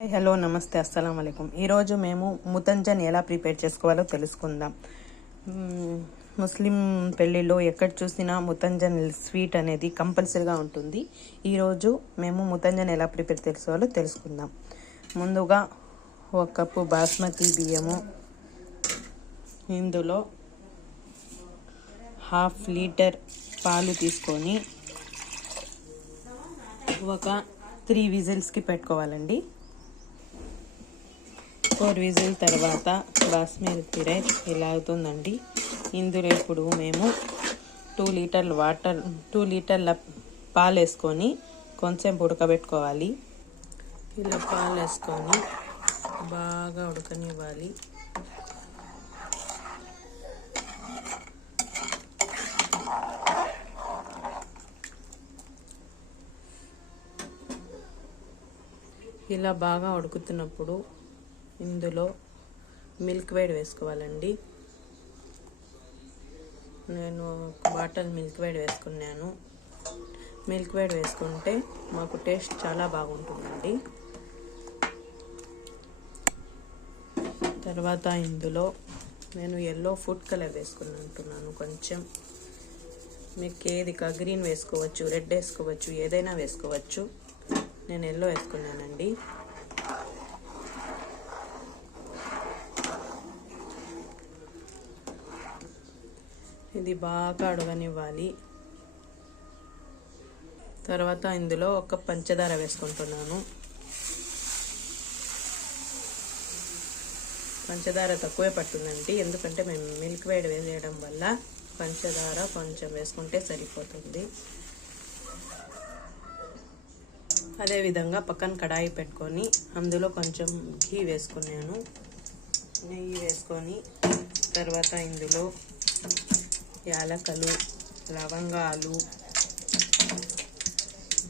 Hello నమస్తే అస్సలం వాలేకుం. ఈరోజు మేము ముతంజన్ ఎలా ప్రిపేర్ చేసుకోవాలో తెలుసుకుందాం. ముస్లిం పెళ్ళిలో ఎక్కడ చూసినా ముతంజన్ స్వీట్ అనేది కంపల్సరీగా ఉంటుంది. ఈరోజు మేము ముతంజన్ ఎలా ప్రిపేర్ చేసుకోవాలో తెలుసుకుందాం. ముందుగా 1 కప్పు బాస్మతి బియ్యము, ఇందులో 1/2 లీటర్ పాలు తీసుకొని ఒక 3 విజిల్స్కి పెట్టుకోవాలండి. 4 విజిల్ తర్వాత బాస్మతి రైస్ ఇలా అవుతుందండి. ఇందులో ఇప్పుడు మేము 2 లీటర్ల పాలు వేసుకొని కొంచెం ఉడకబెట్టుకోవాలి. ఇలా పాలు వేసుకొని బాగా ఉడకనివ్వాలి. ఇలా బాగా ఉడుకుతున్నప్పుడు ఇందులో మిల్క్ వేడి వేసుకోవాలండి. నేను బాటిల్ మిల్క్ వేడి వేసుకున్నాను. మిల్క్ వేడి వేసుకుంటే మాకు టేస్ట్ చాలా బాగుంటుందండి. తర్వాత ఇందులో నేను ఎల్లో ఫుడ్ కలర్ వేసుకుంటున్నాను. కొంచెం మీకు ఏది గ్రీన్ వేసుకోవచ్చు, రెడ్ వేసుకోవచ్చు, ఏదైనా వేసుకోవచ్చు. నేను ఎల్లో వేసుకున్నానండి. ఇది బాగా ఉడకనివ్వాలి. తర్వాత ఇందులో 1 కప్ పంచదార వేసుకుంటున్నాను. పంచదార తక్కువే పడుతుందండి, ఎందుకంటే మేము మిల్క్ వేడి వేసేయడం వల్ల పంచదార కొంచెం వేసుకుంటే సరిపోతుంది. అదేవిధంగా పక్కన కడాయి పెట్టుకొని అందులో కొంచెం ఘీ వేసుకున్నాను. నెయ్యి వేసుకొని తర్వాత ఇందులో యాలకలు, లవంగాలు,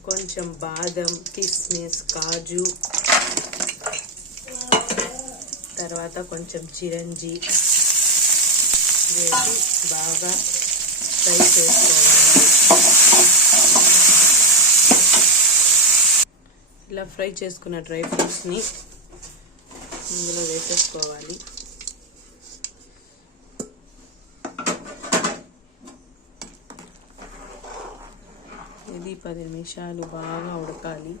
కొంచెం బాదం, కిస్మిస్, కాజు, తర్వాత కొంచెం చిరంజి వేసి బాగా ఫ్రై చేసుకోవాలి. ఇలా ఫ్రై చేసుకున్న డ్రై ఫ్రూట్స్ని ఇందులో వేసేసుకోవాలి. ఇది 10 నిమిషాలు బాగా ఉడకాలి.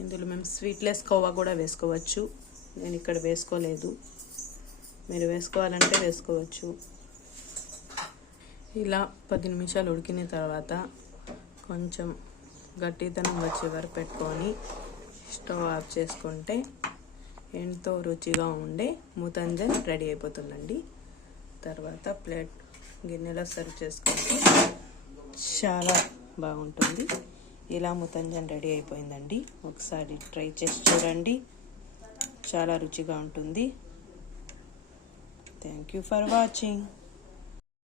ఇందులో మేము స్వీట్లెస్ కోవా కూడా వేసుకోవచ్చు. నేను ఇక్కడ వేసుకోలేదు, మీరు వేసుకోవాలంటే వేసుకోవచ్చు. ఇలా 10 నిమిషాలు ఉడికిన తర్వాత కొంచెం గట్టితనం వచ్చే వరకు పెట్టుకొని స్టవ్ ఆఫ్ చేసుకుంటే ఎంతో రుచిగా ఉండే ముతంజన్ రెడీ అయిపోతుందండి. తర్వాత ప్లేట్ గిన్నెలో సర్వ్ చేసుకుంటే చాలా బాగుంటుంది. ఇలా ముతంజన్ రెడీ అయిపోయిందండి. ఒకసారి ట్రై చేసి చూడండి, చాలా రుచిగా ఉంటుంది. Thank you for watching.